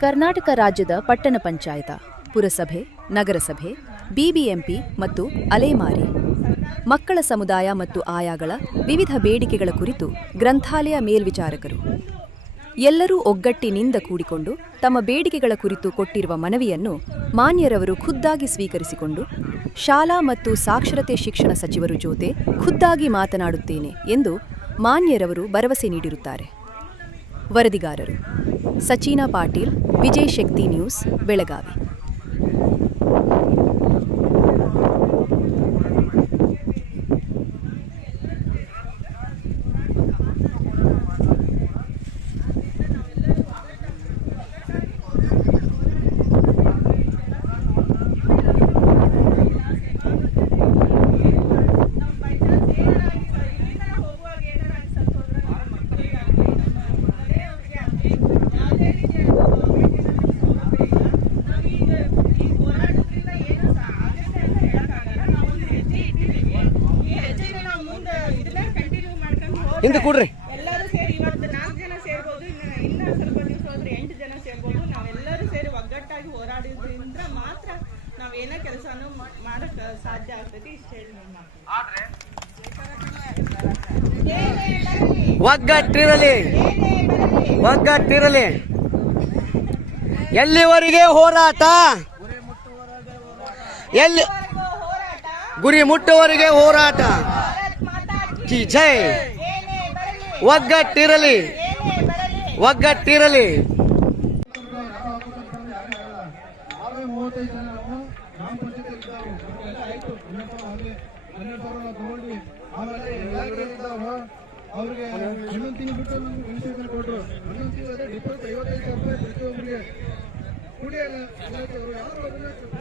ಕರ್ನಾಟಕ ರಾಜ್ಯದ ಪಟ್ಟಣ ಪಂಚಾಯತ, ಪುರಸಭೆ, ನಗರಸಭೆ, ಬಿಬಿಎಂಪಿ ಮತ್ತು ಅಲೆಮಾರಿ. ಮಕ್ಕಳ ಸಮುದಾಯ ಮತ್ತು ಆಯಾಗಳ ವಿವಿಧ ಬೇಡಿಕೆಗಳ ಕುರಿತು ಗ್ರಂಥಾಲಯ ಮೇಲ್ವಿಚಾರಕರು. ಎಲ್ಲರೂ ಒಗ್ಗಟ್ಟಿನಿಂದ ಕೂಡಿಕೊಂಡು ತಮ್ಮ ಬೇಡಿಕೆಗಳ ಕುರಿತು ಕೊಟ್ಟಿರುವ ಮನವಿಯನ್ನು ಮಾನ್ಯರವರು ಖುದ್ದಾಗಿ ಸ್ವೀಕರಿಸಿಕೊಂಡು ಶಾಲಾ ಮತ್ತು ಸಾಕ್ಷರತೆ ಶಿಕ್ಷಣ ಸಚಿವರು ಜೊತೆ ಖುದ್ದಾಗಿ ಮಾತನಾಡುತ್ತೇನೆ ಎಂದು ಮಾನ್ಯರವರು ಭರವಸೆ ನೀಡಿರುತ್ತಾರೆ. ವರದಿಗಾರರು ಸಚೀನಾ ಪಾಟೀಲ್ ವಿಜಯ್ ಶಕ್ತಿ ನ್ಯೂಸ್ ಬೆಳಗಾವಿ ಹಿಂದೆ ಕೂಡ್ರಿ. ಎಲ್ಲರೂ ಸೇರಿ ಇವತ್ತು ನಾಲ್ಕು ಜನ ಸೇರ್ಬೋದು ಇನ್ನು ಸ್ವಲ್ಪ ದಿವಸ ಹೋದ್ರೆ ಎಂಟು ಜನ ಸೇರ್ಬೋದು. ನಾವೆಲ್ಲರೂ ಸೇರಿ ಒಗ್ಗಟ್ಟಾಗಿ ಹೋರಾಡಿದ್ರಿಂದ ಮಾತ್ರ ನಾವು ಏನೋ ಕೆಲಸನೂ ಮಾಡಕ್ಕೆ ಸಾಧ್ಯ ಆಗ್ತೈತಿ ಇಷ್ಟು ಹೇಳಿ ನನ್ನ ಮಾತು. ಏನೇ ಬರಲಿ, ಒಗ್ಗಟ್ಟಿರಲಿ. ಒಗ್ಗಟ್ಟಿರಲಿ. ಎಲ್ಲಿವರೆಗೆ ಹೋರಾಟ? ಎಲ್ಲಿ ಗುರಿ ಮುಟ್ಟುವರೆಗೆ ಹೋರಾಟ. ಜೈ. ಒಗ್ಗಟ್ಟಿರಲಿ. ಒಗ್ಗಟ್ಟಿರಲಿ. ಅವ್ರಿಗೆ ಹನ್ನೊಂದು ತಿಂಗಳು ಬಿಟ್ಟು ಕೊಟ್ಟರು ಸಾವಿರ ರೂಪಾಯಿ ಪ್ರತಿಯೊಬ್ಬರಿಗೆ ಕುಡಿಯಲ್ಲ ಯಾರು